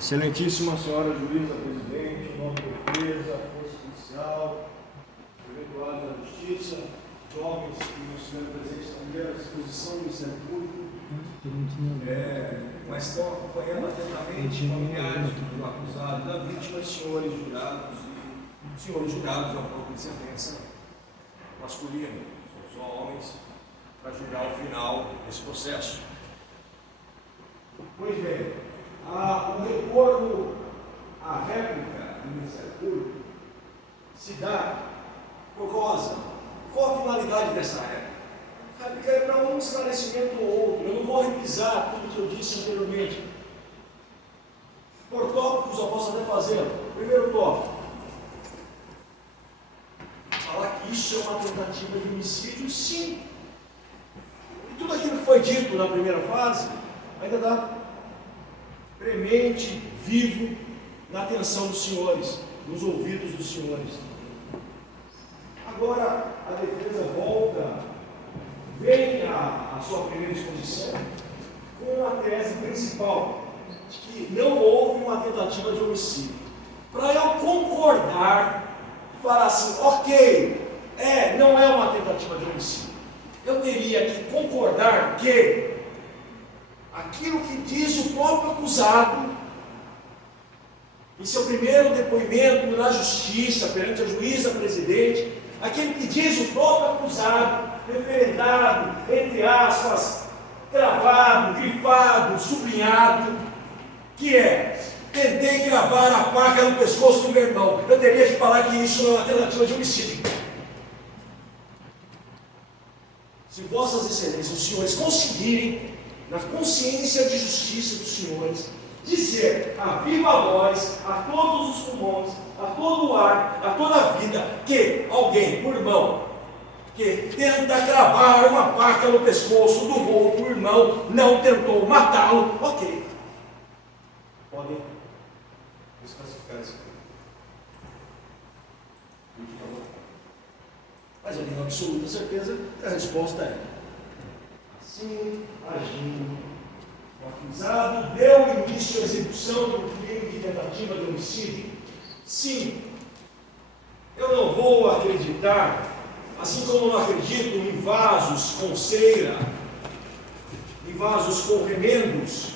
Excelentíssima senhora juíza presidente, nome da defesa, força policial, eventuais da justiça, jovens que não estiveram presentes também à disposição do Ministério Público, mas estão acompanhando atentamente familiares do acusado, da vítima, senhores jurados ao corpo de sentença masculino, só homens, para julgar o final desse processo. Pois bem, o retorno à réplica do Ministério Público se dá por causa. Qual a finalidade dessa réplica? A réplica é para um esclarecimento ou outro. Eu não vou revisar tudo que eu disse anteriormente. Por tópicos eu posso até fazê-lo. Primeiro tópico: falar que isso é uma tentativa de homicídio, sim. E tudo aquilo que foi dito na primeira fase ainda dá premente, vivo, na atenção dos senhores, nos ouvidos dos senhores. Agora a defesa volta, vem à sua primeira exposição com a tese principal de que não houve uma tentativa de homicídio. Para eu concordar, falar assim, ok, não é uma tentativa de homicídio, eu teria que concordar que aquilo que diz o próprio acusado, em seu primeiro depoimento na justiça, perante a juíza presidente, aquilo que diz o próprio acusado, referendado, entre aspas, gravado, grifado, sublinhado, que tentei gravar a faca no pescoço do meu irmão. Eu teria que falar que isso não é uma tentativa de homicídio. Se vossas excelências, os senhores conseguirem, na consciência de justiça dos senhores, dizer a viva voz, a todos os pulmões, a todo o ar, a toda a vida, que alguém, o irmão, que tenta cravar uma faca no pescoço do outro irmão, não tentou matá-lo, ok. Podem desclassificar esse crime. Mas eu tenho absoluta certeza que a resposta é: assim, agindo, o acusado deu início à execução do crime de tentativa de homicídio? Sim. Eu não vou acreditar, assim como não acredito em vasos com cera, em vasos com remendos.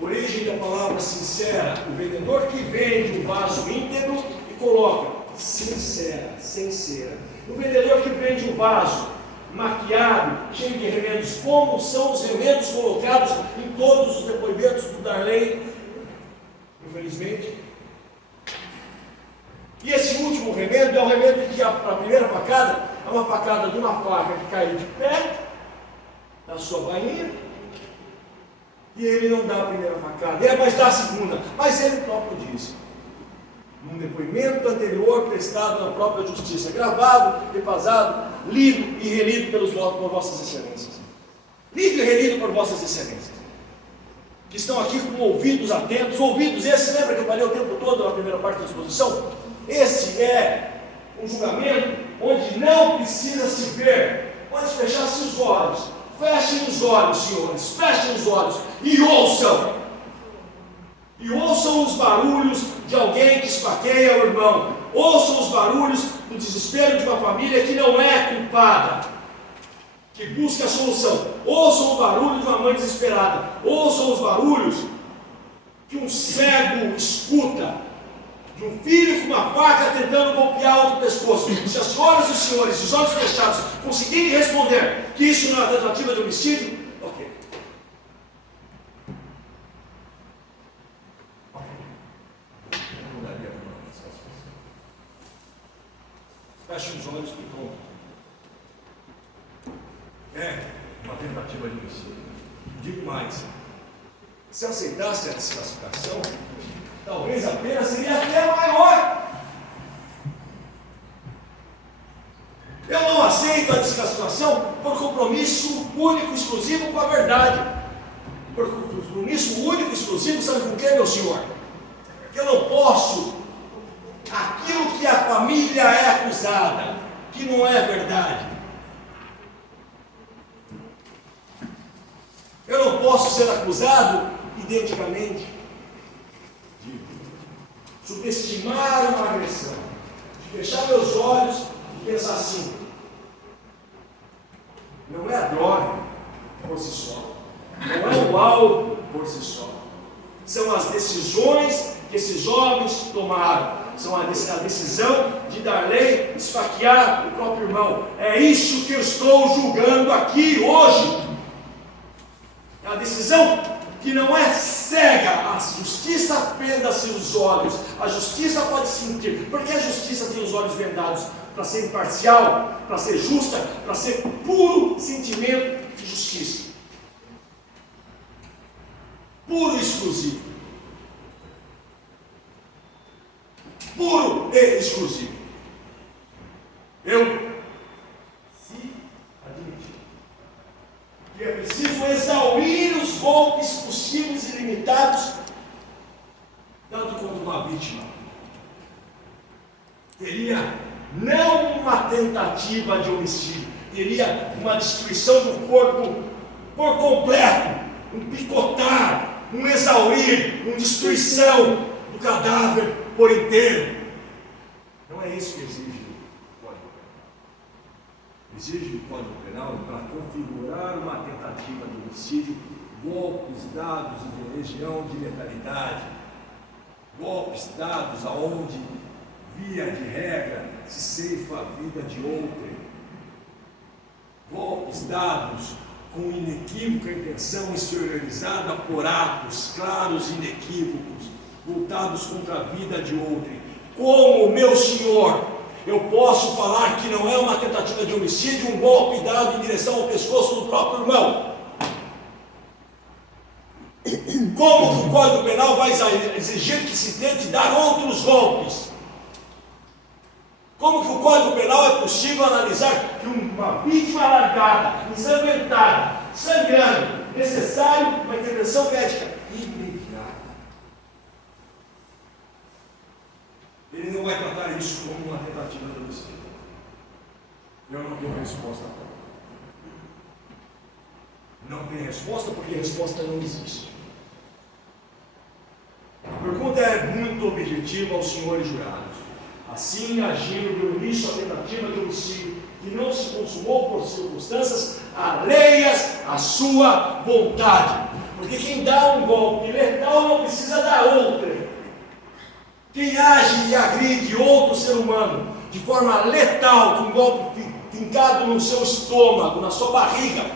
Origem da palavra sincera: o vendedor que vende o vaso íntegro e coloca sincera, sem cera. O vendedor que vende o vaso maquiado, cheio de remendos, como são os remendos colocados em todos os depoimentos do Darley, infelizmente. E esse último remendo é o remendo em que a primeira facada é uma facada de uma faca que caiu de pé na sua bainha, e ele não dá a primeira facada, mas dá a segunda. Mas ele próprio disse, num depoimento anterior prestado na própria justiça, gravado, repasado, lido e relido por vossas excelências. Lido e relido por vossas excelências, que estão aqui com ouvidos atentos, ouvidos esses, lembra que eu falei o tempo todo na primeira parte da exposição? Esse é um julgamento onde não precisa se ver, pode fechar-se os olhos. Fechem os olhos, senhores, fechem os olhos e ouçam. E ouçam os barulhos de alguém que esfaqueia o irmão. Ouçam os barulhos do desespero de uma família que não é culpada, que busca a solução. Ouçam o barulho de uma mãe desesperada. Ouçam os barulhos que um cego escuta, de um filho com uma faca tentando golpear outro pescoço. Se as senhoras e os senhores, os olhos fechados, conseguirem responder que isso não é uma tentativa de homicídio, ok. Eu não daria uma satisfação. Feche os olhos e pronto. É uma tentativa de homicídio. Digo mais: se aceitasse a desclassificação, talvez a pena seria até maior. Eu não aceito a desclassificação por compromisso único e exclusivo com a verdade. Por compromisso único e exclusivo, sabe com o que, meu senhor? Que eu não posso, aquilo que a família é acusada, que não é verdade. Eu não posso ser acusado identicamente. de subestimar uma agressão, de fechar meus olhos e pensar assim: não é a droga por si só, não é o álcool por si só, são as decisões que esses jovens tomaram, são a decisão de dar lei, esfaquear o próprio irmão. É isso que eu estou julgando aqui hoje. É a decisão que não é cega. A justiça venda-se os olhos. A justiça pode sentir. Porque a justiça tem os olhos vendados para ser imparcial, para ser justa, para ser puro sentimento de justiça. Puro e exclusivo. Puro e exclusivo. Eu se admiti que é preciso exaurir os golpes possíveis e limitados, tanto quanto uma vítima teria não uma tentativa de homicídio, teria uma destruição do corpo por completo, um picotar, um exaurir, uma destruição do cadáver por inteiro. Não é isso que exige o Código Penal. Exige o Código Penal para configurar uma tentativa de homicídio, golpes dados em região de letalidade, golpes dados aonde, via de regra, se ceifa a vida de outrem, golpes dados com inequívoca intenção exteriorizada por atos claros e inequívocos, voltados contra a vida de outrem. Como, meu senhor, eu posso falar que não é uma tentativa de homicídio, um golpe dado em direção ao pescoço do próprio irmão? Como que o Código Penal vai exigir que se tente dar outros golpes? Como que o Código Penal é possível analisar que uma vítima largada, ensanguentada, sangrando, necessário uma intervenção médica imediata? Ele não vai tratar isso como uma tentativa de homicídio. Eu não tenho resposta para isso. Não tem resposta porque a resposta não existe. A pergunta é muito objetiva aos senhores jurados. Assim, agindo do início a tentativa de homicídio que não se consumou por circunstâncias alheias à sua vontade. Porque quem dá um golpe letal não precisa dar outra. Quem age e agride outro ser humano de forma letal, com um golpe fincado no seu estômago, na sua barriga,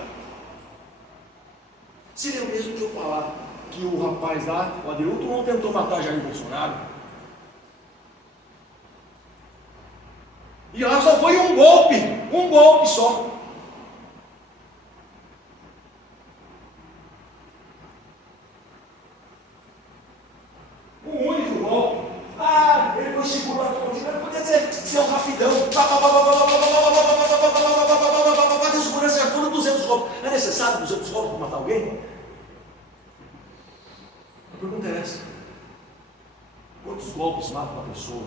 seria o mesmo que eu falar que o rapaz lá, o Adeilton, não tentou matar Jair Bolsonaro. E lá só foi um golpe só. Um único golpe. Ah, ele foi segurado, podia ser um rapidão. A segurança foram 200 golpes. É necessário 200 golpes para matar alguém? A pergunta é essa: quantos golpes matam uma pessoa?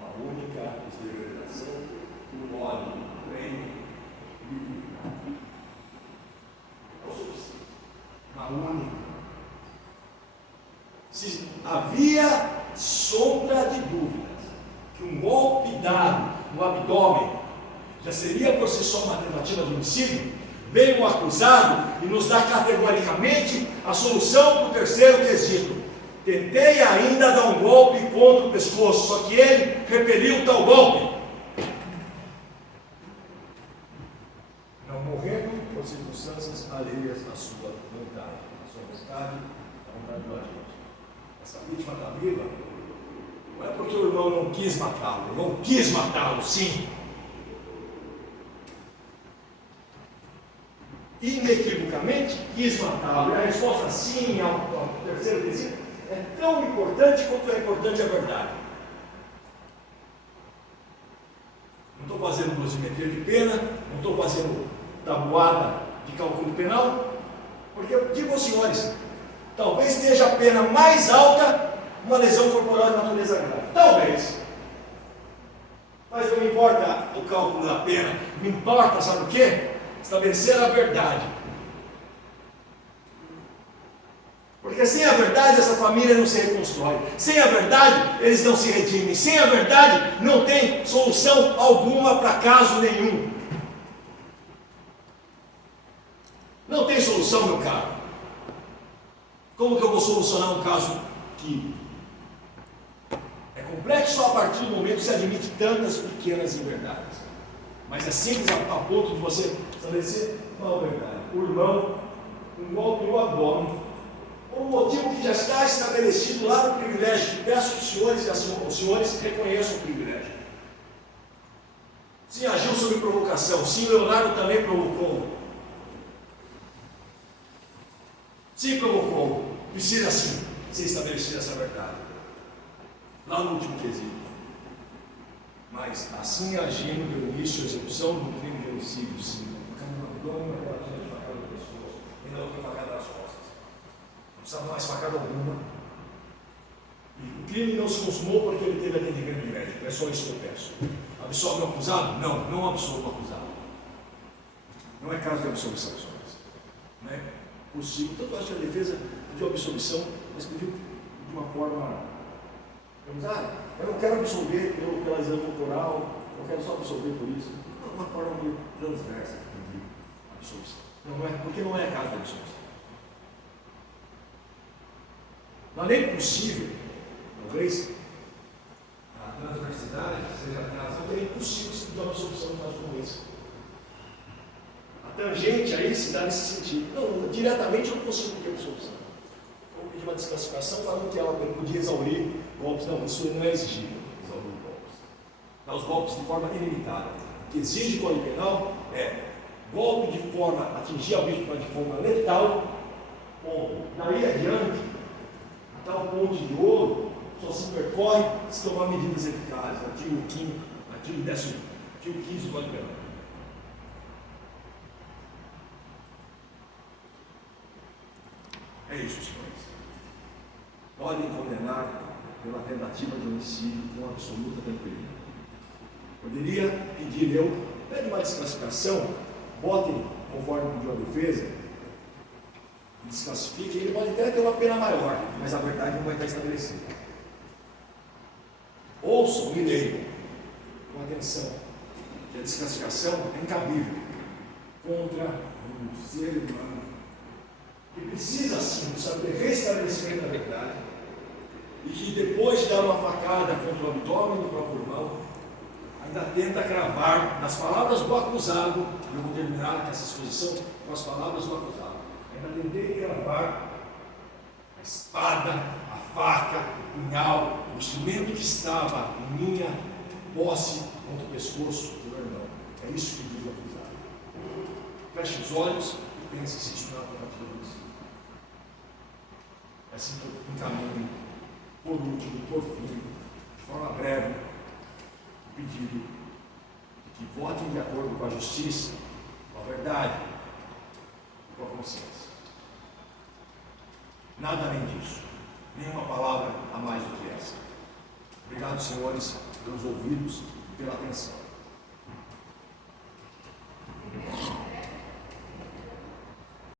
Uma única exteriorização do ódio, do treino, uma única. Se havia sombra de dúvidas que um golpe dado no abdômen já seria por si só uma tentativa de homicídio, vem o acusado e nos dá categoricamente a solução para o terceiro quesito. Tentei ainda dar um golpe contra o pescoço, só que ele repeliu tal golpe. Não morrendo por circunstâncias alheias à sua vontade. A sua vontade, a vontade do agente. Essa vítima está viva, não é porque o irmão não quis matá-lo, o irmão quis matá-lo, sim. Inequivocamente quis matá-lo. E a resposta sim ao terceiro quesito é tão importante quanto é importante a verdade. Não estou fazendo dosimetria de pena, não estou fazendo tabuada de cálculo penal, porque eu digo aos senhores, talvez seja a pena mais alta uma lesão corporal de natureza grave. Talvez. Mas não me importa o cálculo da pena, me importa, sabe o quê? Estabelecer a verdade. Porque sem a verdade essa família não se reconstrói. Sem a verdade eles não se redimem. Sem a verdade não tem solução alguma para caso nenhum. Não tem solução, meu caro. Como que eu vou solucionar um caso que é complexo só a partir do momento que se admite tantas pequenas inverdades? Mas é simples a ponto de você estabelecer uma verdade. O irmão, um golpe no abdômen, um motivo que já está estabelecido lá no privilégio, que peço que os senhores e os senhores reconheçam o privilégio. Sim, agiu sob provocação. Sim, Leonardo também provocou. Sim, provocou. Precisa sim ser estabelecida essa verdade. Lá no último quesito. Mas assim agindo deu início à execução do crime de homicídio, sim. Facada no abdômen, relativa de facada no pescoço, e não com facada nas costas. Não precisava mais facada alguma. E o crime não se consumou porque ele teve atendimento médico. É só isso que eu peço. Absolve o acusado? Não, não absolve o acusado. Não é caso de absolvição, senhores. Não é possível. Tanto acho que a defesa pediu absolvição, mas pediu de uma forma. Eu não quero absolver pela exame corporal, eu quero só absolver por isso. Não, uma forma meio transversa de absolvição. Não é, porque não é caso de absolvição. Não é nem possível, talvez, a transversidade seja a razão, é impossível se pedir uma absolvição no caso como esse. A tangente aí se dá nesse sentido. Não, diretamente eu não consigo pedir absolvição. Vou pedir uma desclassificação falando que ela podia exaurir golpes. Não, isso não é exigível, exaurir golpes. Dá os golpes de forma ilimitada. O que exige Código Penal é golpe de forma a atingir a vítima de forma letal, ponto. Daí adiante, a tal ponte de ouro só se percorre se tomar medidas eficazes. Artigo 5º, artigo 10º, artigo 15 do Código Penal. É isso, senhores. Podem condenar pela tentativa de homicídio com absoluta tranquilidade. Poderia pedir pede uma desclassificação, botem conforme pediu a defesa, desclassifique, ele pode até ter uma pena maior, mas a verdade não vai estar estabelecida. Ouçam e leiam com atenção que a desclassificação é incabível contra um ser humano que precisa sim saber restabelecimento da verdade e que depois de dar uma facada contra o abdômen do próprio irmão, ainda tenta cravar nas palavras do acusado. Eu vou terminar essa exposição com as palavras do acusado. Ainda tentei cravar a espada, a faca, o punhal, o instrumento que estava em minha posse contra o pescoço do meu irmão. É isso que diz o acusado. Feche os olhos e pense se isso não é compatível com isso. É assim que eu encaminho, por último, por fim, de forma breve, o pedido de que votem de acordo com a justiça, com a verdade e com a consciência. Nada além disso. Nenhuma palavra a mais do que essa. Obrigado, senhores, pelos ouvidos e pela atenção.